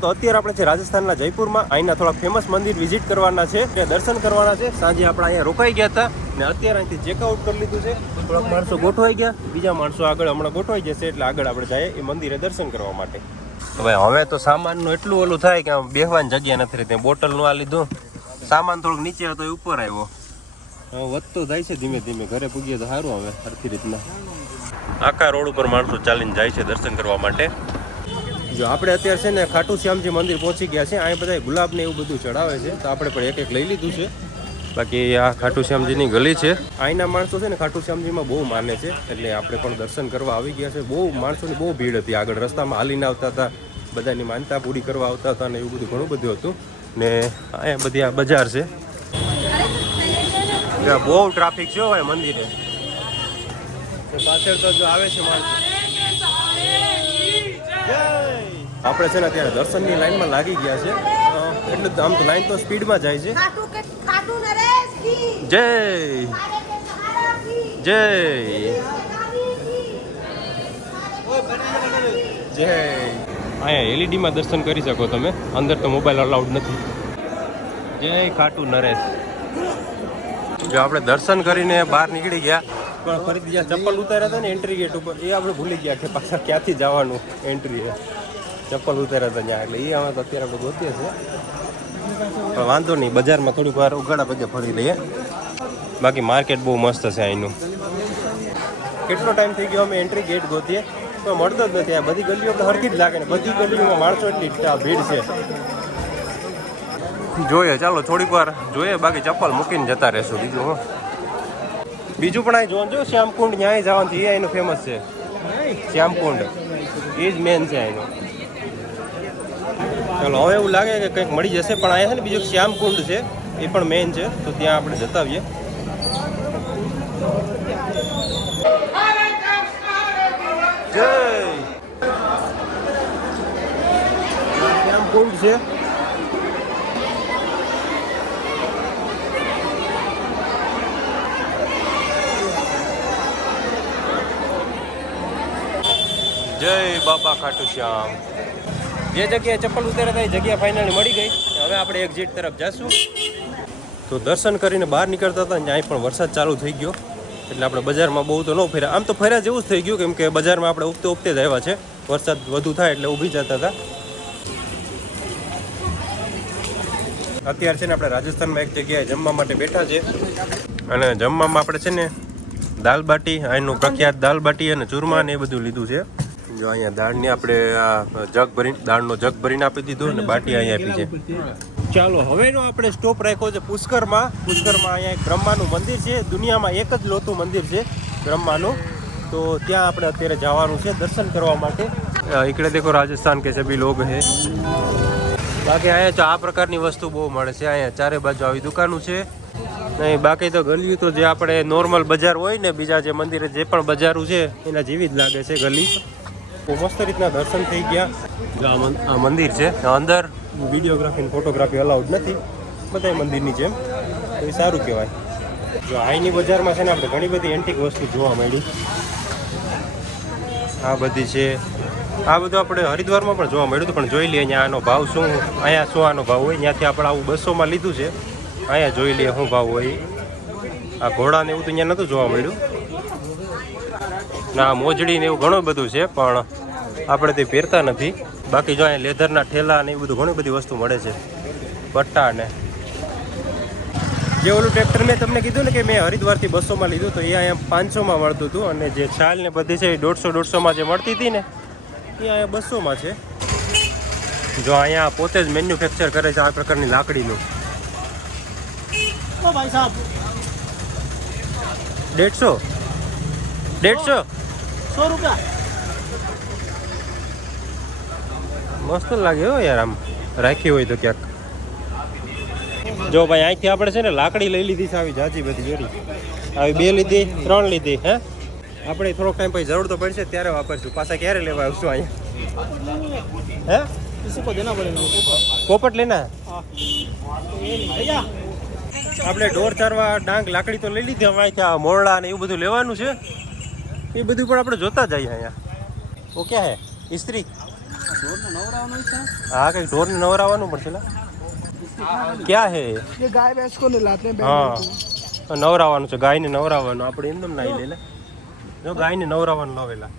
તો અત્યારે આપણે છે રાજસ્થાનના જયપુરમાં અહીંના થોડા ફેમસ મંદિર વિઝિટ કરવાના છે. ત્યાં દર્શન કરવાના છે. સાંજે આપણે અહીંયા રોકાઈ ગયા હતા ને અત્યારે અહીંથી ચેકઆઉટ કરી લીધું છે. થોડાક માણસો ગોઠવાઈ ગયા. બીજા માણસો આગળ હમણાં ગોઠવાઈ જશે એટલે આગળ આપણે જઈએ એ મંદિરે દર્શન કરવા માટે. હવે હવે તો સામાનનું એટલું ઓલું થાય કે બેહવાની જગ્યા નથી રહેતી. બોટલનું આ લીધું. સામાન થોડુંક નીચે હતો, એ ઉપર આવ્યો. હવે વધતો જાય છે ધીમે ધીમે. ઘરે પૂગીએ તો સારું હવે સરખી રીતના. આખા રોડ ઉપર માણસો ચાલીને જાય છે દર્શન કરવા માટે. જો આપણે અત્યારે છે ને ખાટુ શ્યામજી મંદિર પહોંચી ગયા છે, અહીં બધા ગુલાબ ને એવું બધું ચડાવે છે, તો આપણે પણ એક એક લઈ લીધું છે. બાકી આ ખાટુ શ્યામજીની ગલી છે. અહીંના માણસો છે ને ખાટુ શ્યામજીમાં બહુ માને છે, એટલે આપણે પણ દર્શન કરવા આવી ગયા છે. બહુ માણસોની બહુ ભીડ હતી, આગળ રસ્તામાં હાલીને આવતા હતા, બધાની માનતા પૂરી કરવા આવતા હતા ને એવું બધું ઘણું બધું હતું. ને અહીંયા બધી આ બજાર છે. બહુ ટ્રાફિક છે ભાઈ મંદિરે. પાછળ તો જો આવે છે માણસો. આપણે છે ને અત્યારે દર્શનની લાઈનમાં લાગી ગયા છે. એટલે આમ તો લાઈન તો સ્પીડમાં જાય છે. જય. જય. જય. અહીંયા એલઈડીમાં દર્શન કરી શકો તમે. અંદર તો મોબાઈલ અલાઉડ નથી. જય ખાટુ નરેશ. જો આપણે દર્શન કરીને બહાર નીકળી ગયા. પણ ફરીથી જ્યાં ચપ્પલ ઉતાર્યા હતા ને એન્ટ્રી ગેટ ઉપર એ આપણે ભૂલી ગયા કે પાછા ક્યાંથી જવાનું એન્ટ્રી ચપ્પલ ઉતાર્યા હતા ત્યાં. એટલે એ અમે તો અત્યારે બધું ગોતીએ છે. પણ વાંધો નહીં, બજારમાં થોડીક વાર ઉગાડા બધે ફરી લઈએ. બાકી માર્કેટ બહુ મસ્ત છે અહીંનું. કેટલો ટાઈમ થઈ ગયો અમે એન્ટ્રી ગેટ ગોતીએ? તો મળતો જ નથી. આ બધી ગલીઓ આપણે હરખી જ લાગે ને. બધી ગલીઓમાં માણસો એટલી ભીડ છે. જોઈએ, ચાલો થોડીક વાર જોઈએ. બાકી ચપ્પલ મૂકીને જતા રહેશું. બીજું હું. બીજું પણ અહીં જોવાનું. જો શ્યામકુંડ ન્યાય જવાનું એ અહીંનું ફેમસ છે. શ્યામકુંડ. એ જ મેન છે અહીંનું. ચાલો, હવે એવું લાગે કે કંઈક મળી જશે, પણ અહીંયા છે ને બીજું શ્યામકુંડ છે, એ પણ મેઇન છે, તો ત્યાં આપણે જતા આવીએ. શ્યામકુંડ છે. જય બાબા ખાટુ શ્યામ. જે જગ્યાએ ચપ્પલ ઉતાર્યા હતા એ જગ્યા ફાઇનલી મળી ગઈ. હવે આપણે એક્ઝિટ તરફ જઈશું તો દર્શન કરીને બહાર નીકળતા હતા ત્યાં પણ વરસાદ ચાલુ થઈ ગયો. એટલે આપણે બજારમાં બહુ તો ન ફર્યા. આમ તો ફર્યા જેવું જ થઈ ગયું, કેમ કે બજારમાં આપણે ઉગતે ઉગતે જ આવ્યા છે. વરસાદ વધુ થાય એટલે ઊભી જતા હતા. અત્યારે છે ને આપણે રાજસ્થાનમાં એક જગ્યાએ જમવા માટે બેઠા છે. અને જમવામાં આપણે છે ને દાલ બાટી અહીંનું પ્રખ્યાત દાલ બાટી અને ચૂરમા ને એ બધું લીધું છે. જો અહીંયા દાળની આપણે આ જગ ભરીને દાળનો જગ ભરીને આપી દીધો અને બાટી અહીંયા આપી છે. ચાલો, હવેનો આપણે સ્ટોપ રાખ્યો છે પુષ્કરમાં. પુષ્કરમાં અહીંયા એક બ્રહ્માનું મંદિર છે. દુનિયામાં એક જ લોતું મંદિર છે બ્રહ્માનું. તો ત્યાં આપણે અત્યારે જવાનું છે દર્શન કરવા માટે. એકડે દેખો રાજસ્થાન કે છે, બી લોગ હે. બાકી અહીંયા તો આ પ્રકારની વસ્તુ બહુ મળે છે. અહીંયા ચારે બાજુ આવી દુકાનો છે. નહીં બાકી તો ગલીયું તો જે આપણે નોર્મલ બજાર હોય ને બીજા જે મંદિરે જે પણ બજારો છે, એના જેવી જ લાગે છે ગલી. મસ્ત રીતના દર્શન થઈ ગયા. જો આ મંદિર છે. અંદર? વિડીયોગ્રાફી અને ફોટોગ્રાફી અલાઉડ નથી. બધા મંદિરની જેમ. તો એ સારું કહેવાય. જો આઈની બજારમાં છે ને આપણે ઘણી બધી એન્ટિક વસ્તુ જોવા મળી. આ બધી છે. આ બધું આપણે હરિદ્વારમાં પણ જોવા મળ્યું હતું પણ જોઈ લઈએ અહીંયા આનો ભાવ શું અહીંયા શું આનો ભાવ હોય. ત્યાંથી આપણે આવું બસોમાં લીધું છે. અહીંયા જોઈ લઈએ શું ભાવ હોય. આ ઘોડાને એવું તો અહીંયા નહોતું જોવા મળ્યું. ના મોજડી ને એવું ઘણું બધું છે પણ આપણે તે પહેરતા નથી. બાકી જો અહીંયા લેધરના ઠેલા ને એ બધું ઘણી બધી વસ્તુ મળે છે. પટ્ટા ને. જે ઓલું ટ્રેક્ટર મેં તમને કીધું ને કે મેં હરિદ્વારથી બસોમાં લીધું તો એ અહીંયા પાંચસોમાં મળતું હતું અને જે છાલ ને બધી છે એ દોઢસો દોઢસોમાં જે મળતી હતી ને એ અહીંયા બસોમાં છે. જો અહીંયા પોતે જ મેન્યુફેક્ચર કરે છે આ પ્રકારની લાકડીનું. ભાઈ સાહેબ. સો રૂપિયા. મસ્ત લાગે હો યાર આમ. રાખી હોય તો ક્યાંક. જો ભાઈ અહીંથી આપણે છે ને લાકડી લઈ લીધી છે આવી જાજી બધી જોડી આવી બે લીધી, ત્રણ લીધી, હે? આપણે થોડોક ટાઈમ પછી જરૂર તો પડશે, ત્યારે વાપરશું. પાછા ક્યારે લેવા આવશું અહીંયા? હે? પોપટ લેના? આપણે ડોર ચારવા ડાંગ લાકડી તો લઈ લીધી હવે ત્યાં મોરડા ને એવું બધું લેવાનું છે. એ બધું પણ આપણે જોતા જઈએ અહીંયા ઓ ક્યાં હે ઇસ્ત્રી ઢોરને નવરાવાનું છે હા કઈ ઢોર ને નવરાવાનું પડશે લા ક્યાં હે ये गाय भैंस को नहलाते हैं હા નવરાવાનું છે ગાયને નવરાવાનું આપણે એમ નાઈ લે લે જો ગાયને નવરાવાનું લાવેલા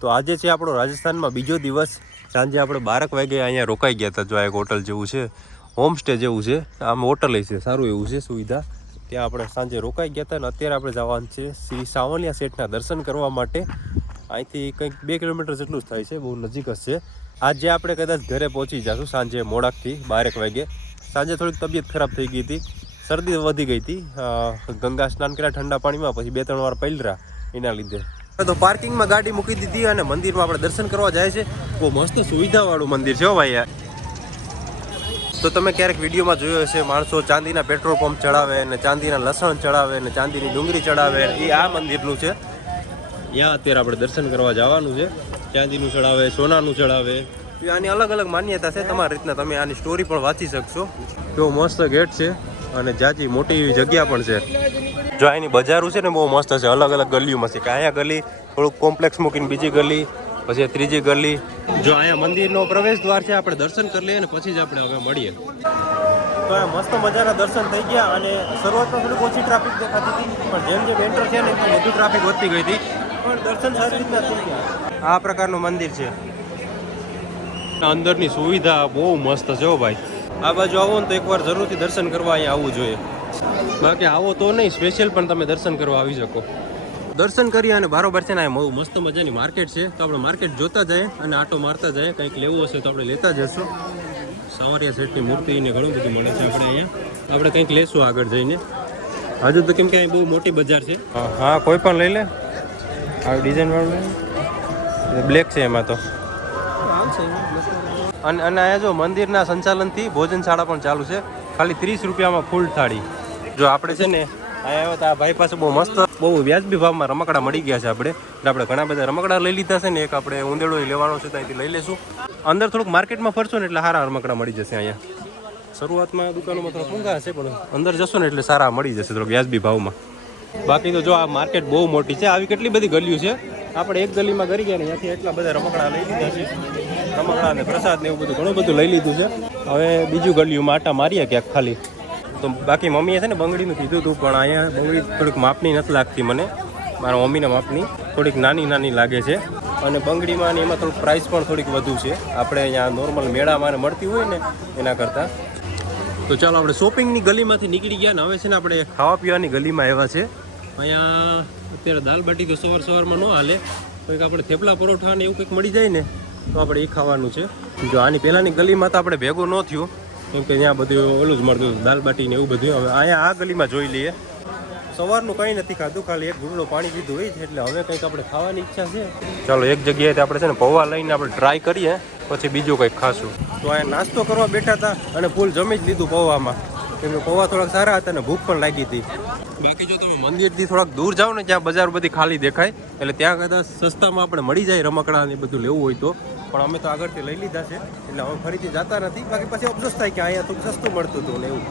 તો આજે છે આપણો રાજસ્થાનમાં બીજો દિવસ સાંજે આપણે બારક વાગે અહીંયા રોકાઈ ગયા હતા જો આ એક હોટલ જેવું છે હોમ સ્ટે જેવું છે આમ હોટલ છે સારું એવું છે સુવિધા ત્યાં આપણે સાંજે રોકાઈ ગયા હતા અને અત્યારે આપણે જવાનું છે શ્રી સાવલિયા શેઠના દર્શન કરવા માટે. અહીંથી કંઈક બે કિલોમીટર જેટલું જ થાય છે, બહુ નજીક જ છે. આજે આપણે કદાચ ઘરે પહોંચી જશું સાંજે મોડાકથી બારેક વાગે. સાંજે થોડીક તબિયત ખરાબ થઈ ગઈ હતી, શરદી વધી ગઈ હતી. ગંગા સ્નાન કર્યા ઠંડા પાણીમાં, પછી બે ત્રણ વાર પલરા એના લીધે. તો પાર્કિંગમાં ગાડી મૂકી દીધી અને મંદિરમાં આપણે દર્શન કરવા જાય છે. બહુ મસ્ત સુવિધાવાળું મંદિર છે ભાઈ આ. તો તમે ક્યારેક વિડીયોમાં જોયો હશે, માણસો ચાંદીના પેટ્રોલ પંપ ચડાવે અને ચાંદીના લસણ ચડાવે અને ચાંદીની ડુંગળી ચડાવે એ આ મંદિરનું છે. ત્યાં અત્યારે આપણે દર્શન કરવા જવાનું છે. ચાંદીનું ચડાવે, સોનાનું ચડાવે. આની અલગ અલગ માન્યતા છે. તમારી રીતના તમે આની સ્ટોરી પણ વાંચી શકશો. તો મસ્ત ગેટ છે અને જાજી મોટી એવી જગ્યા પણ છે. જો અહીંની બજારું છે ને બહુ મસ્ત છે. અલગ અલગ ગલીઓમાં છે. કે અહીંયા ગલી થોડુંક કોમ્પ્લેક્સ મૂકીને બીજી ગલી પછી ત્રીજી ગલી. જો અહીંયા મંદિરનો પ્રવેશ દ્વાર છે આપણે દર્શન કરી લઈએ અને પછી જ આપણે હવે મળીએ. તો આ મસ્ત મજાના દર્શન થઈ ગયા અને શરૂઆતમાં થોડીક ઓછી ટ્રાફિક દેખાતી હતી પણ જેમ જેમ એન્ટર થયા ને તેમ વધુ ટ્રાફિક વધતી ગઈ હતી. પણ દર્શન સારી રીતના થઈ ગયા. આ પ્રકારનું મંદિર છે. અંદરની સુવિધા બહુ મસ્ત છે હો ભાઈ. આ બાજુ આવો ને તો એકવાર જરૂરથી દર્શન કરવા અહીંયા આવવું જોઈએ. બાકી આવો તો નહીં સ્પેશિયલ પણ તમે દર્શન કરવા આવી શકો. દર્શન કરી અને બારોબાર છે ને બહુ મસ્ત મજાની માર્કેટ છે. તો આપણે માર્કેટ જોતા જઈએ અને આટો મારતા જઈએ. કંઈક લેવું હશે તો આપણે લેતા જશું સાવરિયા શેઠની મૂર્તિ ને ઘણું બધું મળે છે આપણે અહીંયા. આપણે કંઈક લેશું આગળ જઈને. હજુ તો કેમ કે અહીં બહુ મોટી બજાર છે. હા કોઈ પણ લઈ લે. આ ડિઝાઇન વાળું બ્લેક છે એમાં તો. અને અને અહીંયા જો મંદિરના સંચાલનથી ભોજનશાળા પણ ચાલુ છે. ખાલી ત્રીસ રૂપિયામાં ફૂલ થાળી. જો આપણે છે ને આવ્યો તો ભાઈ પાસે બહુ મસ્ત, બહુ વ્યાજબી ભાવમાં રમકડા મળી ગયા છે આપણે. આપણે ઘણા બધા રમકડા લઈ લીધા છે ને એક આપણે ઉંદેડો લેવાનો છે ત્યાંથી લઈ લેશું. અંદર થોડુંક માર્કેટમાં ફરશો ને એટલે સારા રમકડા મળી જશે અહીંયા. શરૂઆતમાં દુકાનોમાં થોડા મોંઘા હશે, પણ અંદર જશો ને એટલે સારા મળી જશે થોડોક વ્યાજબી ભાવમાં. બાકી તો જો આ માર્કેટ બહુ મોટી છે, આવી કેટલી બધી ગલીઓ છે. આપણે એક ગલીમાં કરી ગયા ને ત્યાંથી એટલા બધા રમકડા લઈ લીધા છે. રમકડા ને પ્રસાદ ને એવું બધું ઘણું બધું લઈ લીધું છે. હવે બીજું ગલીઓમાં આટા મારીએ ક્યાંક ખાલી. તો બાકી મમ્મીએ છે ને બંગડીનું કીધું હતું પણ અહીંયા બંગડી થોડીક માપની નથી લાગતી મને. મારા મમ્મીના માપની. થોડીક નાની નાની લાગે છે. અને બંગડીમાં ને એમાં થોડુંક પ્રાઇસ પણ થોડીક વધુ છે. આપણે અહીંયા નોર્મલ મેળામાં મળતી હોય ને એના કરતાં. તો ચાલો આપણે શોપિંગની ગલીમાંથી નીકળી ગયા ને હવે છે ને આપણે ખાવા પીવાની ગલીમાં આવ્યા છે. અહીંયા અત્યારે દાલ બાટી તો સવાર સવારમાં ન હાલે. કંઈક આપણે થેપલા પરોઠા ને એવું કંઈક મળી જાય ને, તો આપણે એ ખાવાનું છે. જો આની પહેલાંની ગલીમાં તો આપણે ભેગું ન થયું. કેમ કે ત્યાં બધું ઓલું જ મળતું હતું, દાલ બાટી ને એવું બધું. હવે અહીંયા આ ગલીમાં જોઈ લઈએ. સવારનું કંઈ નથી ખાધું ખાલી એક ઘૂંટડો પાણી પીધું હોય છે એટલે હવે કંઈક આપણે ખાવાની ઈચ્છા છે. ચાલો એક જગ્યાએ આપણે છે ને પૌવા લઈને આપણે ટ્રાય કરીએ પછી બીજું કંઈક ખાશું. તો અહીંયા નાસ્તો કરવા બેઠા હતા અને ફૂલ જમી જ લીધું પૌવામાં. કેમ કે પૌવા થોડાક સારા હતા અને ભૂખ પણ લાગી હતી. બાકી જો તમે મંદિરથી થોડાક દૂર જાઓ ને જ્યાં બજાર બધી ખાલી દેખાય. એટલે ત્યાં કદાચ સસ્તામાં આપણે મળી જાય રમકડા ને બધું લેવું હોય તો. પણ અમે તો આગળથી લઈ લીધા છે. એટલે હવે ફરીથી જતા નથી. બાકી પછી અફસોસ થાય કે અહીંયા થોડું સસ્તું મળતું હતું ને એવું.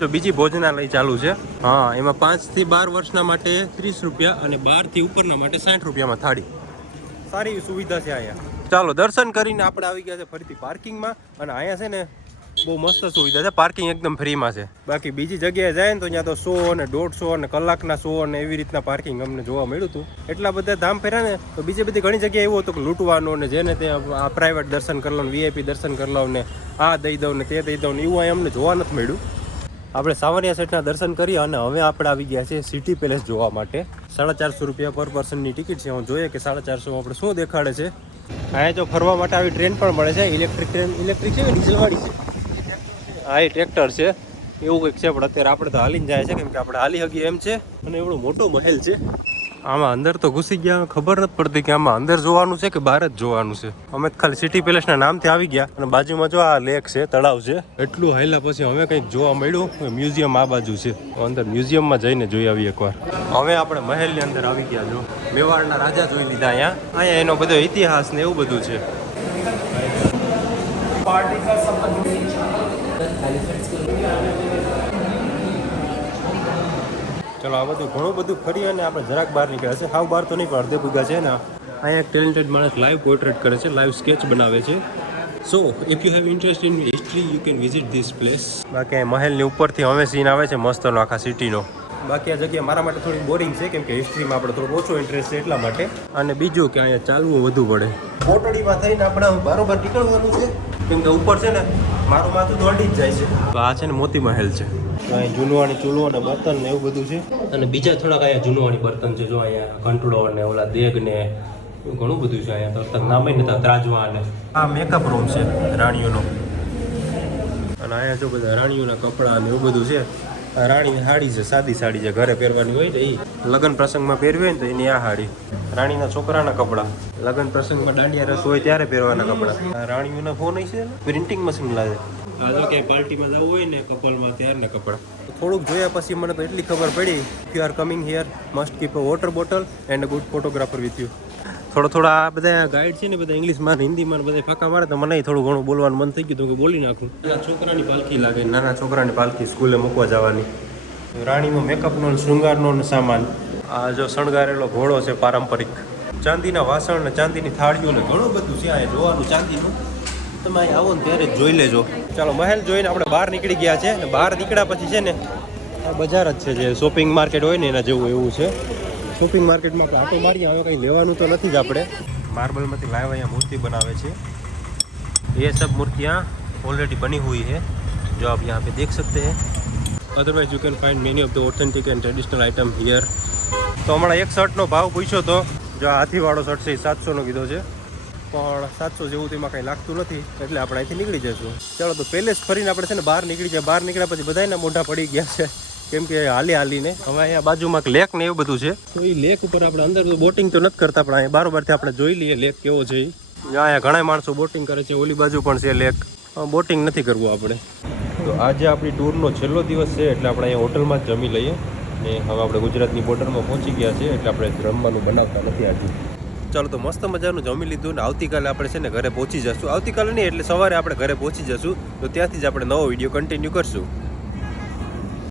તો બીજી ભોજનાલય ચાલુ છે. હા, એમાં પાંચથી બાર વર્ષના માટે ત્રીસ રૂપિયા અને બારથી ઉપરના માટે સાઠ રૂપિયામાં થાળી. સારી સુવિધા છે અહીંયા. ચાલો, દર્શન કરીને આપણે આવી ગયા છે ફરીથી પાર્કિંગમાં. અને અહીંયા છે ને બહુ મસ્ત સુવિધા છે. પાર્કિંગ એકદમ ફ્રીમાં છે. બાકી બીજી જગ્યાએ જાય ને તો ત્યાં તો સો અને દોઢસો અને કલાકના સો અને એવી રીતના પાર્કિંગ અમને જોવા મળ્યું હતું. એટલા બધા ધામ ફેર્યા ને, તો બીજી બધી ઘણી જગ્યાએ એવું હતું કે લૂંટવાનું ને જેને ત્યાં આ પ્રાઇવેટ દર્શન કરી લો ને વીઆઈપી દર્શન કરી લો ને આ દઈ દઉં ને તે દઈ દઉં ને એવું અહીં અમને જોવા નથી મળ્યું. આપણે સાવરિયા સેટના દર્શન કરી અને હવે આપણે આવી ગયા છે સિટી પેલેસ જોવા માટે. સાડા ચારસો રૂપિયા પર પર્સનની ટિકિટ છે. હું જોઈએ કે સાડા ચારસોમાં આપણે શું દેખાડે છે. અહીંયા જો ફરવા માટે આવી ટ્રેન પણ મળે છે. ઇલેક્ટ્રિક ટ્રેન ઇલેક્ટ્રિક છે કે ડીઝલવાળી છે? હા એ ટ્રેક્ટર છે. એવું કંઈક છે, પણ અત્યારે આપણે તો હાલીને જાય છે, કેમ કે આપણે હાલી હગીએ એમ છે. અને એવડો મોટો મહેલ છે. આમાં અંદર તો ઘૂસી ગયા, ખબર નથી પડતી કે આમાં અંદર જોવાનું છે કે બહાર જ જોવાનું છે. અમે ખાલી સિટી પેલેસના નામથી આવી ગયા. અને બાજુમાં જો આ લેક છે, તળાવ છે. એટલું હાલ્યા પછી હવે કંઈક જોવા મળ્યું મ્યુઝિયમ આ બાજુ છે. અંદર મ્યુઝિયમમાં જઈને જોઈ આવી એકવાર. હવે આપણે મહેલની અંદર આવી ગયા જો. મેવાડના રાજા જોઈ લીધા અહીંયા. અહીંયા એનો બધો ઇતિહાસ ને એવું બધું છે. ચલો, આ બધું ઘણું બધું ફરી અને આપણે જરાક બહાર નીકળ્યા છે. હાવ બહાર તો નહીં, પણ અડધે ભૂગા છે ને અહીંયા એક ટેલેન્ટેડ માણસ લાઈવ પોર્ટ્રેટ કરે છે લાઈવ સ્કેચ બનાવે છે. So if you have interest in history you can visit this place બાકી મહેલની ઉપરથી હવે સીન આવે છે મસ્તનો આખા સિટીનો બાકી આ જગ્યા મારા માટે થોડી બોરિંગ છે, કેમ કે હિસ્ટ્રીમાં આપણે થોડો ઓછો ઇન્ટરેસ્ટ છે એટલા માટે. અને બીજું કે અહીંયા ચાલવું વધુ પડે. કોટડીમાં થઈને આપણે બરોબર નીકળવાનું છે. કેમ કે ઉપર છે ને મારું માથું દોડી જ જાય છે. તો આ છે ને મોતી મહેલ છે. તો અહીં જૂનવાણી ચૂલો અને બર્તન ને એવું બધું છે. અને બીજા થોડાક અહીંયા જૂનવાણી બર્તન છે જો અહીંયા કંટોળો ને ઓલા દેગ ને ઘણું બધું છે અહીંયા તો. નામે ને ત્રાજવા ને. આ મેકઅપ રૂમ છે રાણીઓનો. અને અહીંયા જો બધા રાણીઓના કપડાં ને એવું બધું છે. આ રાણીની સાડી છે સાદી સાડી છે ઘરે પહેરવાની હોય ને એ લગ્ન પ્રસંગમાં પહેરવી હોય ને તો એની આ સાડી રાણીના છોકરાના કપડાં. લગ્ન પ્રસંગમાં દાંડિયા રસ હોય ત્યારે પહેરવાના કપડાં. રાણીઓના ફોન છે પ્રિન્ટિંગ મશીન લાગે આ જો પાર્ટીમાં જવું હોય ને કપલમાં ત્યારના કપડાં. થોડુંક જોયા પછી મને તો એટલી ખબર પડી you are coming here must keep a water bottle and a good photographer with you થોડો થોડા આ બધા ગાઈડ છે ને, બધા ઇંગ્લિશમાં હિન્દીમાં બધા ફાંકા મારે, તો મને થોડું ઘણું બોલવાનું મન થઈ ગયું હતું કે બોલી નાખું. નાના છોકરાની પાલખી લાગે, નાના છોકરાની પાલખી સ્કૂલે મૂકવા જવાની. રાણીનો મેકઅપનો શૃંગારનો સામાન. આ જો શણગારેલો ઘોડો છે પારંપરિક. ચાંદીના વાસણ ને ચાંદીની થાળીઓ ને ઘણું બધું છે અહીંયા જોવાનું, ચાંદીનું. તમે અહીં આવો ને ત્યારે જોઈ લેજો. ચાલો, મહેલ જોઈને આપણે બહાર નીકળી ગયા છે બહાર નીકળ્યા પછી છે ને બજાર જ છે જે શોપિંગ માર્કેટ હોય ને, એના જેવું એવું છે. શોપિંગ માર્કેટમાં આપણે આટો મારીએ હવે કંઈ લેવાનું તો નથી જ આપણે માર્બલમાંથી લાવ્યા અહીંયા મૂર્તિ બનાવે છે ये सब मूर्तियाँ ऑलरेडी बनी हुई है जो आप यहाँ पे देख सकते हैं otherwise you can find many of the authentic and traditional item here તો હમણાં એક શર્ટનો ભાવ પૂછ્યો તો જો આ હાથીવાળો શર્ટ છે એ સાતસોનો કીધો છે પણ સાતસો જેવું તેમાં કંઈ લાગતું નથી એટલે આપણે અહીંથી નીકળી જઈશું ચાલો તો પેલેસ ફરીને આપણે છે ને બહાર નીકળી જાય બહાર નીકળ્યા પછી બધાના મોઢા પડી ગયા છે કેમ કે હાલી હાલીને. હવે અહીંયા બાજુમાં એક લેક ને એવું બધું છે. તો એ લેક ઉપર આપણે અંદર બોટિંગ તો નથી કરતા પણ અહીંયા બારોબારથી આપણે જોઈ લઈએ લેક કેવો છે અહીંયા ઘણા માણસો બોટિંગ કરે છે ઓલી બાજુ પણ છે લેક બોટિંગ નથી કરવું આપણે. તો આજે આપણી ટૂરનો છેલ્લો દિવસ છે એટલે આપણે અહીંયા હોટલમાં જ જમી લઈએ. ને હવે આપણે ગુજરાતની બોર્ડરમાં પહોંચી ગયા છે એટલે આપણે જમવાનું બનાવતા નથી આજે. ચાલો તો મસ્ત મજાનું જમી લીધું ને આવતીકાલે આપણે છે ને ઘરે પહોંચી જશું. આવતીકાલે નહીં એટલે સવારે આપણે ઘરે પહોંચી જશું. તો ત્યાંથી જ આપણે નવો વીડિયો કન્ટિન્યુ કરશું.